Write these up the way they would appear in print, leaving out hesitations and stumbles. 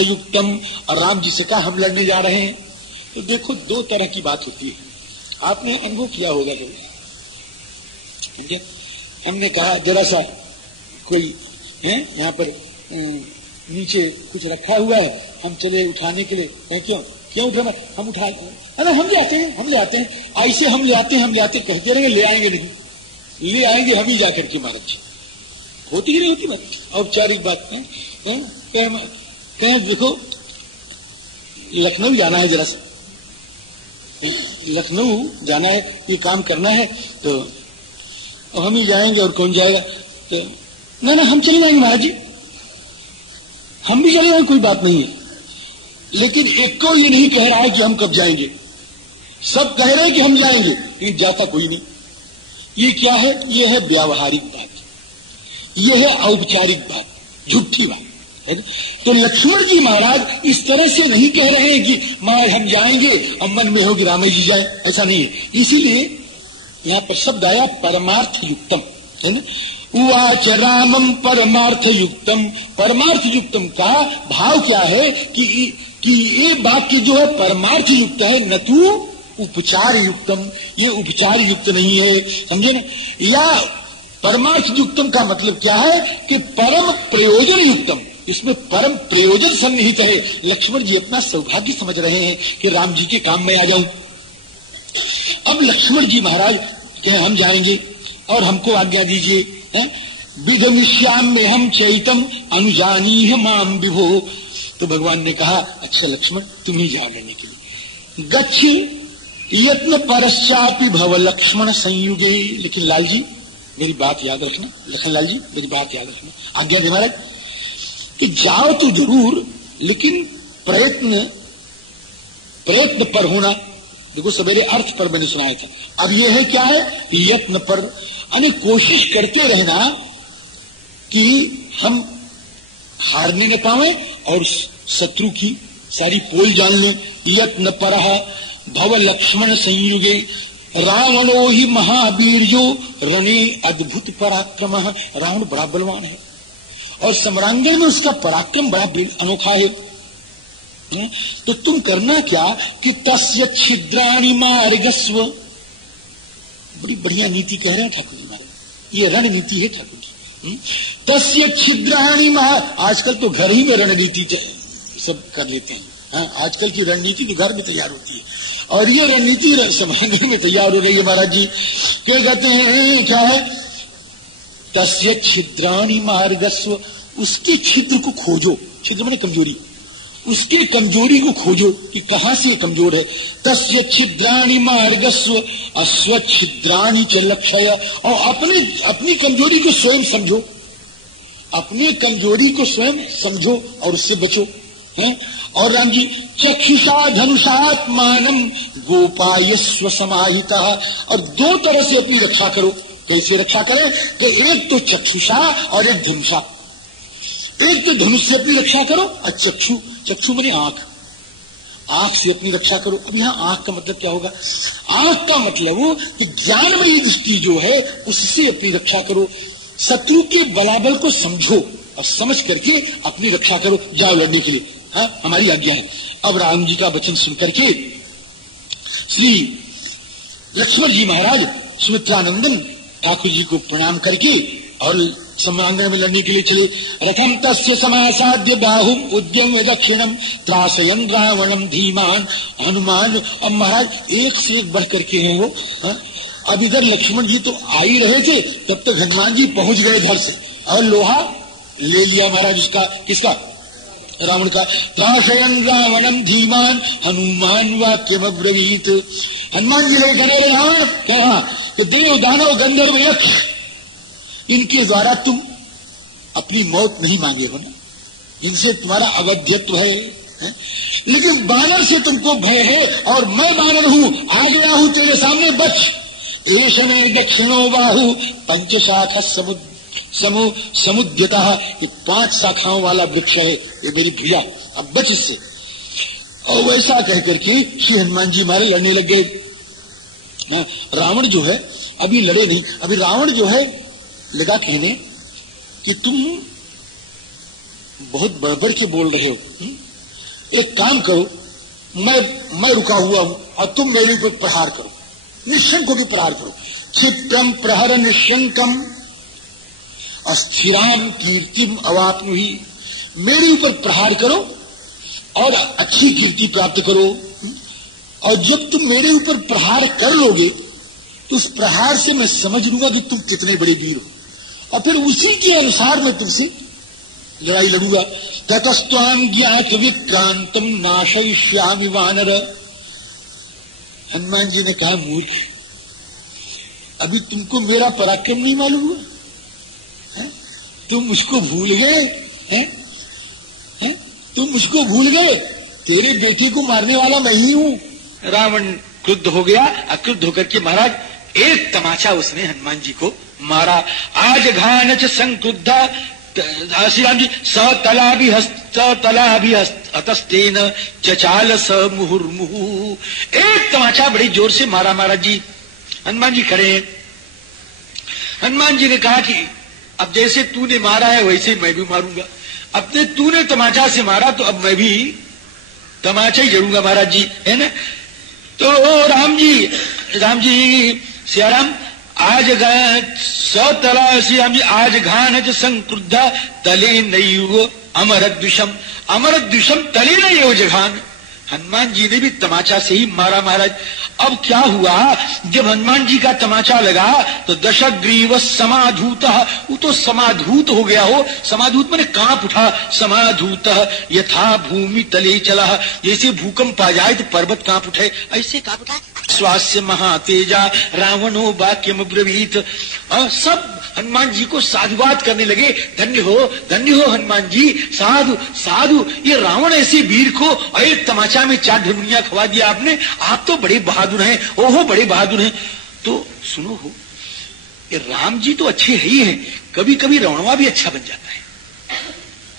युक्तम, और राम जी से कहा हम लड़ने जा रहे हैं। तो देखो दो तरह की बात होती है, आपने अनुभव किया होगा जरूर। हमने कहा जरा सा कोई है यहाँ पर नीचे कुछ रखा हुआ है, हम चले उठाने के लिए, क्यों उठाना, हम उठाए, अरे हम ले आते हैं, ऐसे हम ले आते कहते रहेंगे, ले आएंगे नहीं, ले आएंगे हम ही जाकर के महाराज जी। होती ही नहीं होती बात, औपचारिक बात है। कहें देखो लखनऊ जाना है, जरा सा लखनऊ जाना है, ये काम करना है, तो हम ही जाएंगे और कौन जाएगा, तो ना हम चले जाएंगे महाराज जी, हम भी चले जाएंगे, कोई बात नहीं है। लेकिन एक को ये नहीं कह रहा है कि हम कब जाएंगे, सब कह रहे हैं कि हम जाएंगे, लेकिन जाता कोई नहीं। ये क्या है, ये है व्यावहारिक बात, ये है औपचारिक बात, झूठी बात है। तो लक्ष्मण जी महाराज इस तरह से नहीं कह रहे हैं कि महाराज हम जाएंगे, अब मन में हो कि राम जी जाए, ऐसा नहीं है। इसीलिए यहाँ पर शब्द आया परमार्थ युक्तम, है ना। उवाच रामम परमार्थ युक्तम, परमार्थ युक्तम का भाव क्या है कि ये वाक्य जो है परमार्थ युक्त है, न तू उपचार युक्तम, ये उपचार युक्त नहीं है, समझे ना। या परमार्थ युक्तम का मतलब क्या है कि परम प्रयोजन युक्तम, इसमें परम प्रयोजन सन्निहित है। लक्ष्मण जी अपना सौभाग्य समझ रहे हैं कि राम जी के काम में आ जाऊं। अब लक्ष्मण जी महाराज कहें हम जाएंगे और हमको आज्ञा दीजिए, विगमिष्याम में हम चैतम अनुजानी माम विभो। तो भगवान ने कहा अच्छा लक्ष्मण तुम ही जाओ लेने के लिए, गच्छे यत्न परश्चापि भव लक्ष्मण संयुगे। लेकिन लाल जी मेरी बात याद रखना, लखनलाल जी मेरी बात याद रखना, आज्ञा दे महाराज कि जाओ तो जरूर, लेकिन प्रयत्न पर होना। देखो सवेरे अर्थ पर मैंने सुनाया था, अब ये है क्या है, यत्न पर, यानी कोशिश करते रहना कि हम हारने न पावे और शत्रु की सारी पोल जान लें। यत्न पर भव लक्ष्मण संयुगे, रावणो ही महावीर्यो रणे अद्भुत पराक्रम। रावण बड़ा बलवान है और सम्रांगण में उसका पराक्रम बड़ा अनोखा है। तो तुम करना क्या कि तस्य छिद्राणि मार्गस्व, बड़ी बढ़िया नीति कह रहे हैं ठाकुर जी महाराज, ये रणनीति है ठाकुर जी। तस्य छिद्राणि आजकल तो घर ही में रणनीति सब कर लेते हैं। हाँ, आजकल की रणनीति तो घर में तैयार होती है और ये रणनीति समांतर में तैयार हो रही है महाराज जी। क्या कहते हैं, क्या है, तस्य छिद्राणि मार्गस्व, उसके छिद्र को खोजो, छिद्र माने कमजोरी, उसके कमजोरी को खोजो कि कहां से कमजोर है। तस्य छिद्राणि मार्गस्व अस्वच्छिद्राणि च लक्षय, और अपनी कमजोरी को स्वयं समझो, अपनी कमजोरी को स्वयं समझो और उससे बचो। है? और राम जी चक्षुषा धनुषात्मानम गोपायस्व समाहिता, और दो तरह से अपनी रक्षा करो। कैसे रक्षा करें कि एक तो चक्षुषा और एक धनुषा, एक तो धनुष से अपनी रक्षा करो और चक्षु माने आंख से अपनी रक्षा करो। अब यहाँ आंख का मतलब क्या होगा, आंख का मतलब वो कि ज्ञानमयी दृष्टि जो है उससे अपनी रक्षा करो। शत्रु के बलाबल को समझो और समझ करके अपनी रक्षा करो, जाओ लड़ने के लिए। हाँ, हमारी आज्ञा है। अब राम जी का वचन सुन करके श्री लक्ष्मण जी महाराज सुमित्रानंदन ठाकुर जी को प्रणाम करके और सम्रांगण में लड़ने के लिए चले। रथम तस्य समासाद्य बाहुम उद्यम्य दक्षिणम त्रासयन रावणम धीमान हनुमान। अब महाराज एक से एक बढ़ करके हैं वो। अब इधर लक्ष्मण जी तो आ ही रहे थे, तब तक हनुमान जी पहुंच गए घर से और लोहा ले लिया महाराज उसका, किसका, रावण का। त्रासयन रावणम धीमान हनुमान वाक्यम अब्रवीत। हनुमान जी लोग डरे रावण कहा कि देव दानव गंधर्व यक्ष इनके द्वारा तुम अपनी मौत नहीं मांगे हो ना, इनसे तुम्हारा अवध्यत्व है, लेकिन बानर से तुमको भय है और मैं बानर हूँ, आ गया हूँ तेरे सामने, बच। एष में दक्षिणो बाहु पंचशाखा समुद्यता, ये 5 शाखाओं वाला वृक्ष है, ये मेरी भैया, अब बच इससे। और वैसा कह करके श्री हनुमान जी हमारे लड़ने लग गए। रावण जो है अभी लड़े नहीं, अभी रावण जो है लगा कहने कि तुम बहुत बढ़ के बोल रहे हो। एक काम करो, मैं रुका हुआ हूं और तुम मेरे ऊपर प्रहार करो, निशंक होकर प्रहार करो। क्षिप्रम प्रहर निशंकम अस्थिराम कीर्तिम अवाप्नुहि। मेरे ऊपर प्रहार करो और अच्छी कीर्ति प्राप्त करो। और जब तुम मेरे ऊपर प्रहार कर लोगे तो उस प्रहार से मैं समझ लूंगा कि तुम कितने बड़े वीर हो, और फिर उसी के अनुसार मैं तुमसे लड़ाई लड़ूंगा। ततस्त्वां ज्ञात विक्रांतम नाशयिष्यामि वानर। हनुमान जी ने कहा, मूर्ख, अभी तुमको मेरा पराक्रम नहीं मालूम हुआ? तुम मुझको भूल गए हैं? तुम मुझको भूल गए? तेरे बेटे को मारने वाला मैं ही हूं। रावण क्रुद्ध हो गया। अक्रुद्ध होकर के महाराज एक तमाचा उसने हनुमान जी को मारा। आज घान च संक्रुद्धा श्री राम जी सतलाभिहस्तस्तेन चचाल स मुहुर्मुहु। एक तमाचा बड़ी जोर से मारा महाराज जी। हनुमान जी खड़े हैं। हनुमान जी ने कहा कि अब जैसे तूने मारा है वैसे मैं भी मारूंगा। अपने तूने तमाचा से मारा तो अब मैं भी तमाचा ही जरूंगा महाराज जी, है ना। तो राम जी सियाराम आज सतला श्री राम जी आज घान च संक्रुद्धा तले नैव अमरद्विषम तले नैव जघान। हनुमान जी ने भी तमाचा से ही मारा महाराज। अब क्या हुआ, जब हनुमान जी का तमाचा लगा तो दशग्रीव समाधूत, वो तो समाधूत हो गया हो। समाधूत माने कांप उठा। समाधूत यथा भूमि तले चला, जैसे भूकंप आ जाए तो पर्वत कांप उठे, ऐसे कांप उठा। स्वास्य महातेजा रावणो वाक्यम ब्रवीत। सब हनुमान जी को साधुवाद करने लगे। धन्य हो हनुमान जी, साधु साधु। ये रावण ऐसे वीर को एक तमाचा में 4 ढुनिया खवा दिया आपने। आप तो बड़े बहादुर हैं। ओहो बड़े बहादुर हैं। तो सुनो हो, ये राम जी तो अच्छे ही हैं, कभी कभी रावणवा भी अच्छा बन जाता है।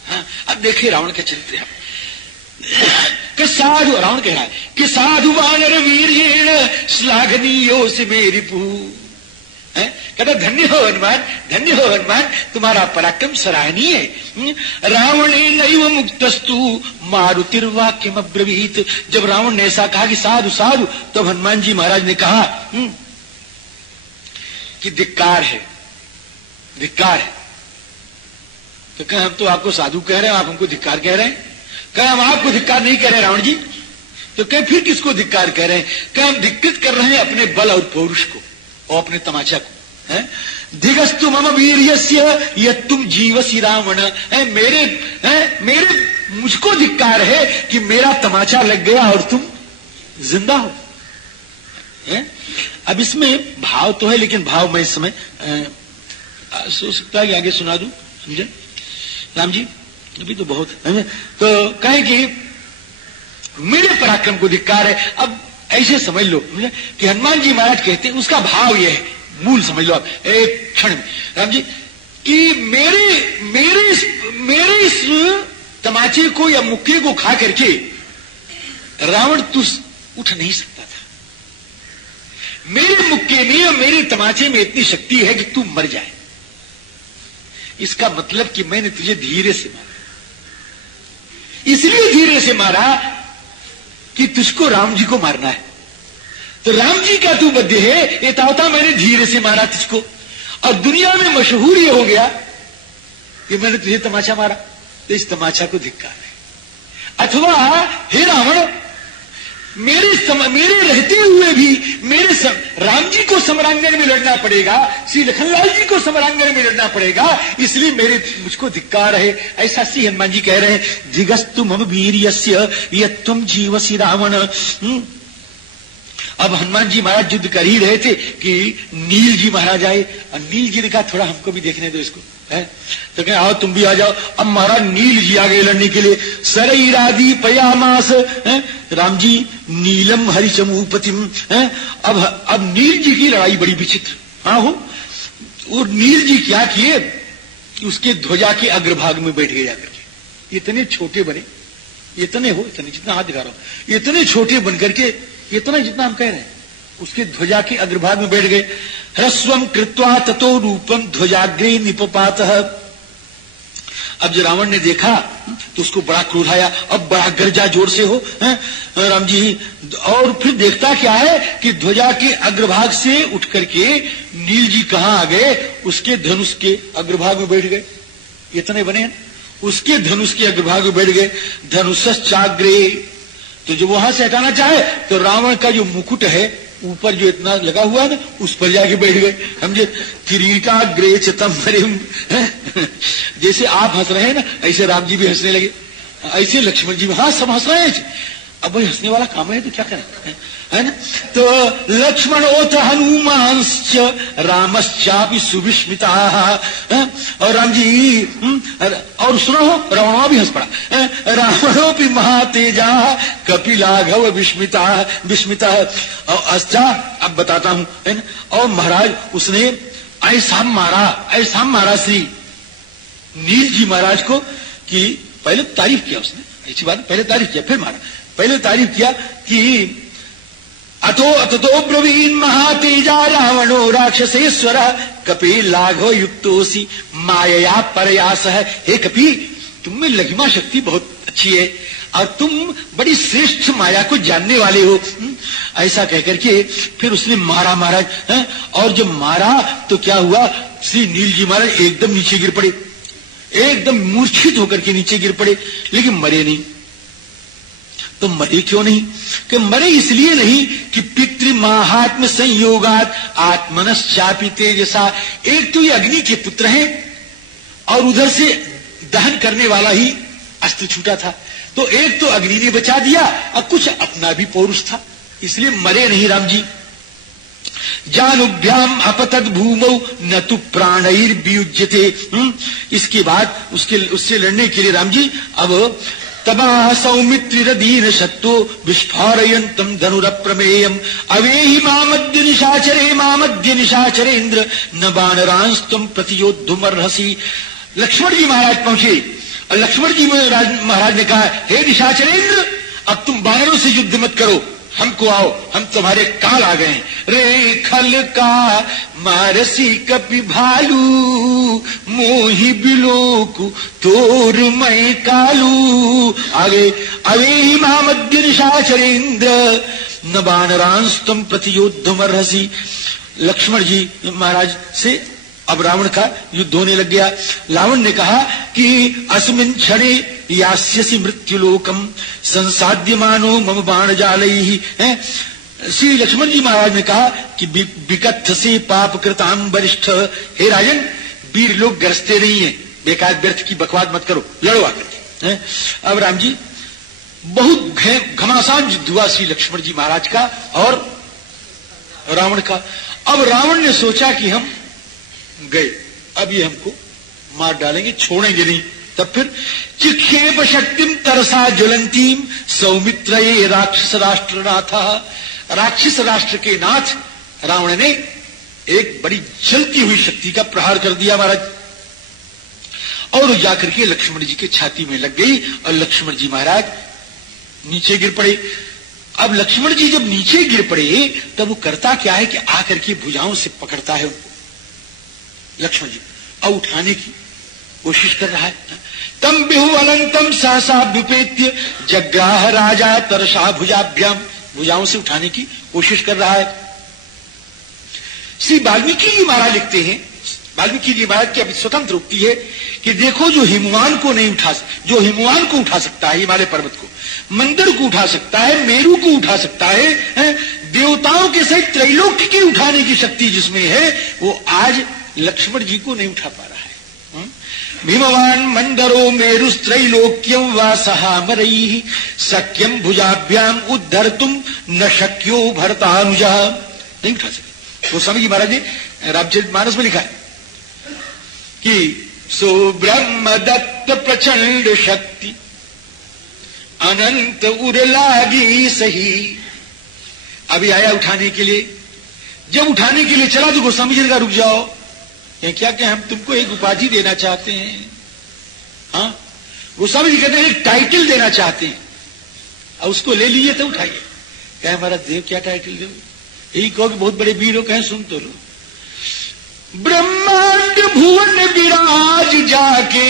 हाँ, अब देखिए रावण का चरित्र कि साधु, रावण कह रहा है कि साधु वानर वीर्येण श्लाघनीयो से मेरी पू। कहता धन्य हो हनुमान, तुम्हारा पराक्रम सराहनीय है। रावणे नैव मुक्तस्तु मारुतिर्वाक्यम अब्रवीत। जब रावण ने ऐसा कहा कि साधु साधु, तब हनुमान जी महाराज ने कहा कि धिक्कार है। तो कहा हम तो आपको साधु कह रहे हैं, आप हमको धिक्कार कह रहे हैं। कहा हम आपको धिक्कार नहीं कह रहे रावण जी। तो कहे फिर किसको धिक्कार कह रहे हैं? कहा हम धिक्कृत कर रहे हैं अपने बल और पौरुष को और अपने तमाचा को। धिगस्तु मम वीर्यस्य यत्तुम जीवसि रावण। मेरे मुझको धिक्कार है कि मेरा तमाचा लग गया और तुम जिंदा हो। अब इसमें भाव तो है, लेकिन भाव मैं इस समय सोच सकता है कि आगे सुना दूं, समझे राम जी? अभी तो बहुत है। तो कहे कि मेरे पराक्रम को धिक्कार है। अब ऐसे समझ लो कि हनुमान जी महाराज कहते हैं, उसका भाव यह है, मूल समझ लो आप एक क्षण में राम जी, कि मेरे इस तमाचे को या मुक्के को खा करके रावण तू उठ नहीं सकता था। मेरे मुक्के में और मेरे तमाचे में इतनी शक्ति है कि तू मर जाए। इसका मतलब कि मैंने तुझे धीरे से मारा, इसलिए धीरे से मारा कि तुझको राम जी को मारना है। तो राम जी का तू बद्य है, ये तावता मैंने धीरे से मारा तुझको। और दुनिया में मशहूर ये हो गया कि मैंने तुझे तमाचा मारा, तो इस तमाचा को धिक्कार है। अथवा हे रावण, मेरे रहते हुए भी राम जी को समरांगण में लड़ना पड़ेगा, श्री लखनलाल जी को समरांगण में लड़ना पड़ेगा, इसलिए मुझको धिक्कार है। ऐसा श्री हनुमान जी कह रहे हैं। धिगस्तु मम वीर्यस्य यत्त्वं जीवसि रावण। अब हनुमान जी महाराज युद्ध कर ही रहे थे कि नील जी महाराज आए, और नील जी ने कहा थोड़ा हमको भी देखने दो इसको, है? तो कहे आओ तुम भी आ जाओ। अब महाराज नील जी आ गए लड़ने के लिए। सरईरादि पयामास, राम जी नीलम हरिचमूपतिम। अब नील जी की लड़ाई बड़ी विचित्र। हाँ हो, और नील जी क्या किए, उसके ध्वजा के अग्रभाग में बैठ गए जाकर के। इतने छोटे बने, इतने जितना हाथ दिखा रहा हूं, इतने छोटे बन करके, इतना जितना हम कह रहे हैं, उसके ध्वजा के अग्रभाग में बैठ गए। ह्रस्वम कृत्वा ततो रूपम ध्वजाग्रे निपपातः। अब जब रावण ने देखा तो उसको बड़ा क्रोध आया, अब बड़ा गर्जा जोर से हो राम जी। और फिर देखता क्या है कि ध्वजा के अग्रभाग से उठ करके नील जी कहां आ गए, उसके धनुष के अग्रभाग में बैठ गए। इतने बने उसके धनुष के अग्रभाग में बैठ गए। धनुषश्चाग्रे, तो जो वहां से हटाना चाहे तो रावण का जो मुकुट है ऊपर जो इतना लगा हुआ है ना, उस पर जाके बैठ गए। समझे, किरीटाग्रे चितम, जैसे आप हंस रहे हैं ना, ऐसे राम जी भी हंसने लगे, ऐसे लक्ष्मण जी भी, हाँ सब हंस रहे हैं। अब भाई हंसने वाला काम है तो क्या करें, है ना। तो लक्ष्मण ओथ हनुमांश्च रामश्चापि सुविस्मिता, और राम जी और सुनो, रावण भी हंस पड़ा। रावणोपि महातेजा कपिलाघव विस्मिता विस्मिता। और अच्छा अब बताता हूं, है ना। और महाराज उसने ऐसा मारा श्री नील जी महाराज को कि पहले तारीफ किया उसने, ऐसी बात, पहले तारीफ किया फिर मारा। पहले तारीफ किया कि अतो ब्रवीन महातेजा रावणो राक्षसेश्वर कपिल लाघव युक्तोसी मायया परयास है। हे कपि, तुम में लघिमा शक्ति बहुत अच्छी है और तुम बड़ी श्रेष्ठ माया को जानने वाले हो। ऐसा कहकर के फिर उसने मारा महाराज। और जब मारा तो क्या हुआ, श्री नील जी महाराज एकदम नीचे गिर पड़े, एकदम मूर्छित होकर के नीचे गिर पड़े, लेकिन मरे नहीं। तो मरे क्यों नहीं? कि मरे इसलिए नहीं कि पितृमाहात्म्य संयोगात आत्मनश्चापि तेजसा। एक तो ये अग्नि के पुत्र हैं और उधर से दहन करने वाला ही अस्त्र छूटा था, तो एक तो अग्नि ने बचा दिया और कुछ अपना भी पौरुष था, इसलिए मरे नहीं राम जी। जानुभ्याम अपतद भूमौ न तु प्राणैर वियुज्यते। इसके बाद उससे लड़ने के लिए राम जी अब तबा सौमित्रिरदीन शत्रो विस्फोरयन्तम धनुरप्रमेयम अवेहि मामद्य निशाचरेन्द्र न बाणरांस्तम प्रतियोद्धुमर्हसि। लक्ष्मण जी महाराज पहुंचे और लक्ष्मण जी महाराज ने कहा, हे निशाचरेन्द्र, अब तुम बानरों से युद्ध मत करो, हमको आओ, हम तुम्हारे काल आ गए। रे खल का मारसी कपि भालू मोहि बिलोकु तोर मैं कालू। आगे अवेहि मामद्य निशाचरेन्द्र न बानरांस्तम प्रतियोद्धुमर्हसि। लक्ष्मण जी महाराज से अब रावण का युद्ध होने लग गया। रावण ने कहा कि अस्मिन् क्षणे यास्यसि मृत्युलोकम संसाध्यमानो मम बाण जालैहि। श्री लक्ष्मण जी महाराज ने कहा कि विकथ से पाप कृताम वरिष्ठ। हे राजन, वीर लोग गरजते नहीं है, बेकार व्यर्थ की बकवाद मत करो, लड़ो आकर। अब राम जी बहुत घमासान युद्ध हुआ श्री लक्ष्मण जी महाराज का और रावण का। अब रावण ने सोचा कि हम गए, अब ये हमको मार डालेंगे, छोड़ेंगे नहीं। तब फिर चिक्षेप शक्तिम तरसा ज्वलंतीम सौमित्र राक्षस राष्ट्र नाथा। राक्षस राष्ट्र के नाथ रावण ने एक बड़ी जलती हुई शक्ति का प्रहार कर दिया महाराज, और जाकर के लक्ष्मण जी के छाती में लग गई और लक्ष्मण जी महाराज नीचे गिर पड़े। अब लक्ष्मण जी जब नीचे गिर पड़े तब वो करता क्या है कि आकर के भुजाओं से पकड़ता है उनको लक्ष्मण जी, और उठाने की कोशिश कर रहा है। तम बिहु अनंतम सहसा विपेत्य जग्राह राजा तरसा भुजाभ्याम। भुजाओं से उठाने की कोशिश कर रहा है। श्री वाल्मीकि जी महाराज लिखते हैं, वाल्मीकि जी महाराज की अभी स्वतंत्र उक्ति है कि देखो जो हिमवान को नहीं उठा, जो हिमवान को उठा सकता है, हिमालय पर्वत को, मंदिर को उठा सकता है, मेरू को उठा सकता है, देवताओं के सहित त्रैलोक्य के उठाने की शक्ति जिसमें है, वो आज लक्ष्मण जी को नहीं उठा पा रहा है। भीमवान मंदरो मेरुस्त्रैलोक्यम वा सहामरैः शक्यम भुजाभ्याम उद्धर्तुम न शक्यो भरतानुजा। नहीं उठा सके। वो स्वामी जी महाराज ने रामचरितमानस में लिखा है कि सो ब्रह्म दत्त प्रचंड शक्ति अनंत उर लागी सही। अभी आया उठाने के लिए, जब उठाने के लिए चला तो गोस्वामी जी का रुक जाओ, क्या क्या हम तुमको एक उपाधि देना चाहते हैं। हाँ, गोस्वामी जी कहते हैं एक टाइटल देना चाहते हैं, और उसको ले लीजिए तो उठाइए। क्या हमारा देव, क्या टाइटल दो? यही कहो कि बहुत बड़े वीर हो, कहें सुन तो लो। ब्रह्मांड भुवन विराज जाके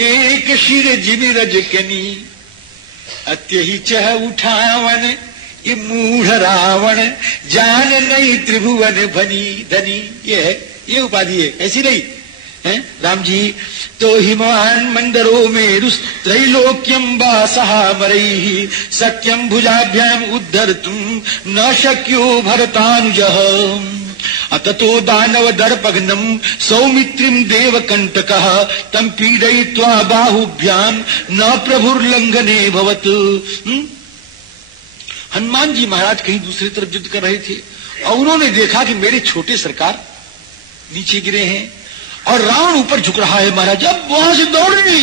एक शिर जिमि रजकनी अत्यहि चह उठावन ये मूढ़ रावण जान नहीं त्रिभुवन भनी धनी। ये उपाधि है, ऐसी नहीं है राम जी। तो हिमवान मंदरो मेरु त्रैलोक्यम वासहा मरैहि सत्यम भुजाभ्याम उद्धर्तुम न शक्यो भरतानुजः अततो दानव दर्पघ्नम सौमित्रिम देवकंटकः तम पीडयित्वा बाहुभ्याम न प्रभुर्लंघने भवत। हनुमान जी महाराज कहीं दूसरी तरफ युद्ध कर रहे थे और उन्होंने देखा कि मेरे छोटे सरकार नीचे गिरे हैं और रावण ऊपर झुक रहा है महाराज। अब वहां से दौड़े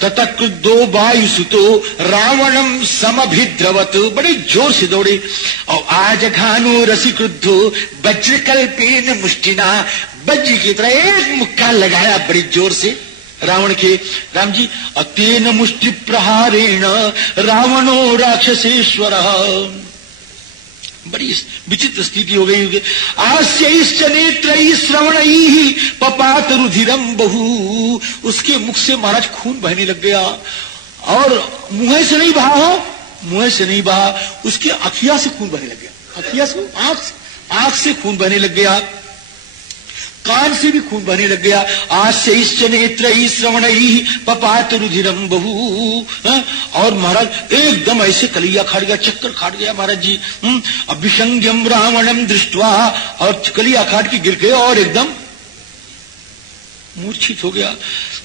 ततक्रुद्धो वायुसुतो रावणम समभिद्रवत, बड़े जोर से दौड़े और आज घानो रसिक्रुद्धो वज्रकल्पेन मुष्टिना, वज्र की तरह एक मुक्का लगाया बड़ी जोर से रावण के। राम जी अतेन मुष्टि प्रहारेण रावणो राक्षसेश्वर, बड़ी विचित्र स्थिति हो गई। आस्यैश्च नेत्रैः श्रवणैः पपात रुधिरम बहु, उसके मुख से महाराज खून बहने लग गया और मुंह से नहीं बहा हो, मुंह से नहीं बहा, उसके अखिया से खून बहने लग गया, अखिया से आंख से खून बहने लग गया, कान से भी खून बहने लग गया। आस्यैश्च नेत्रैः श्रवणैः पपात रुधिरम बहु, और महाराज एकदम ऐसे कलिया खाट गया, चक्कर खाट गया महाराज जी। अभिसंज्ञम रावणम दृष्ट्वा, और कलिया खाट के गिर गए और एकदम मूर्छित हो गया।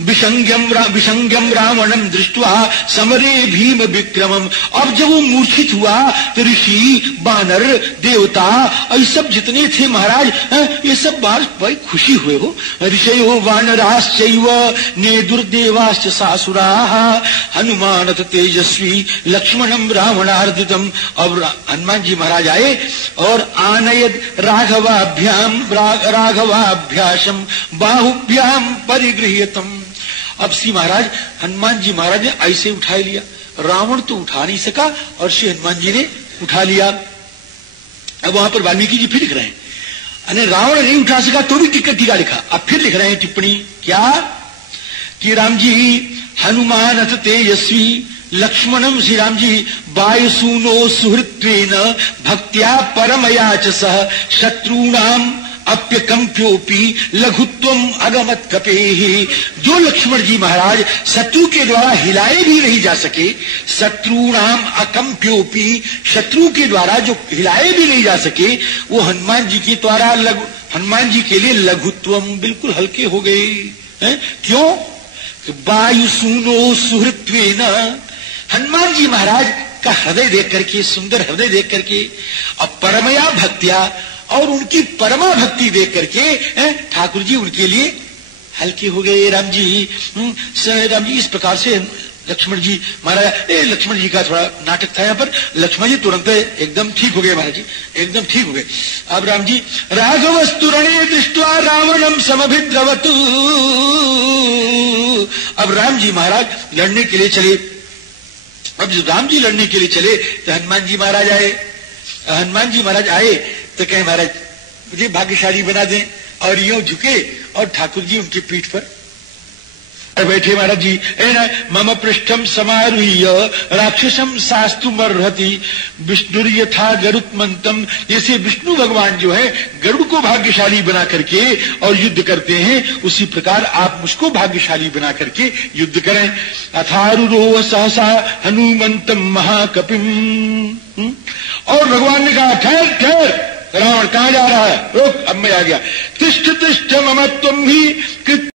विसंज्ञम रावणम दृष्ट्वा समरे भीम विक्रमम, अब जब वो मूर्छित हुआ तो ऋषि बानर देवता और सब जितने थे महाराज, ये सब बाल भाई खुशी हुए हो। ऋषयो वानराश्चैव नेदुर्देवाश्च सासुराः हनुमानत तेजस्वी लक्ष्मणम रावणार्दितम। अब हनुमान जी महाराज आए और आनयद राघवाभ्यासम बाहुभ्याम परिगृह्यतम। अब श्री महाराज हनुमान जी महाराज ने ऐसे उठा लिया, रावण तो उठा नहीं सका और श्री हनुमान जी ने उठा लिया। अब वहां पर वाल्मीकि जी फिर लिख रहे हैं, अरे रावण नहीं उठा सका तो भी टीका लिखा। अब फिर लिख रहे हैं टिप्पणी क्या कि राम जी हनुमान अथ तेजस्वी लक्ष्मणम, श्री राम जी वायुसूनो सुहृत्वेन भक्त्या परमया च सह शत्रूणाम अप्यकंप्योपि लघुत्वम अगमत कपेहि। जो लक्ष्मण जी महाराज शत्रु के द्वारा हिलाए भी नहीं जा सके, शत्रुणाम अकंप्योपि, शत्रु के द्वारा जो हिलाए भी नहीं जा सके, वो हनुमान जी के द्वारा हनुमान जी के लिए लघुत्वम, बिल्कुल हल्के हो गए हैं। क्यों? वायुसूनो सुहृत्वेन, हनुमान जी महाराज का हृदय देख करके, सुंदर हृदय देख करके, और परमया भक्त्या, और उनकी परमा भक्ति देख करके ठाकुर जी उनके लिए हल्के हो गए। राम जी इस प्रकार से लक्ष्मण जी महाराज, लक्ष्मण जी का थोड़ा नाटक था यहाँ पर, लक्ष्मण जी तुरंत एकदम ठीक हो गए महाराज जी, एकदम ठीक हो गए। अब राम जी राघवस्तुरणे दृष्ट्वा रावणम समभिद्रवतु, अब राम जी महाराज लड़ने के लिए चले। अब जब राम जी लड़ने के लिए चले तो हनुमान जी महाराज आए। हनुमान जी महाराज आए तो कहे महाराज मुझे भाग्यशाली बना दें, और यूं झुके और ठाकुर जी उनकी पीठ पर बैठे महाराज जी। मम पृष्ठम समारूह्य राक्षसम शास्तु मर्हति विष्णु यथा गरुत्मंतम, जैसे विष्णु भगवान जो है गरुड़ को भाग्यशाली बना करके और युद्ध करते हैं, उसी प्रकार आप मुझको भाग्यशाली बना करके युद्ध करें। अथारुरो सहसा हनुमंतम महाकपिम, और भगवान ने कहा ठहर ठहर, रावण कहां जा रहा है, रोक, अब मैं आ गया। तिष्ठ तिष्ठ मम त्वं ही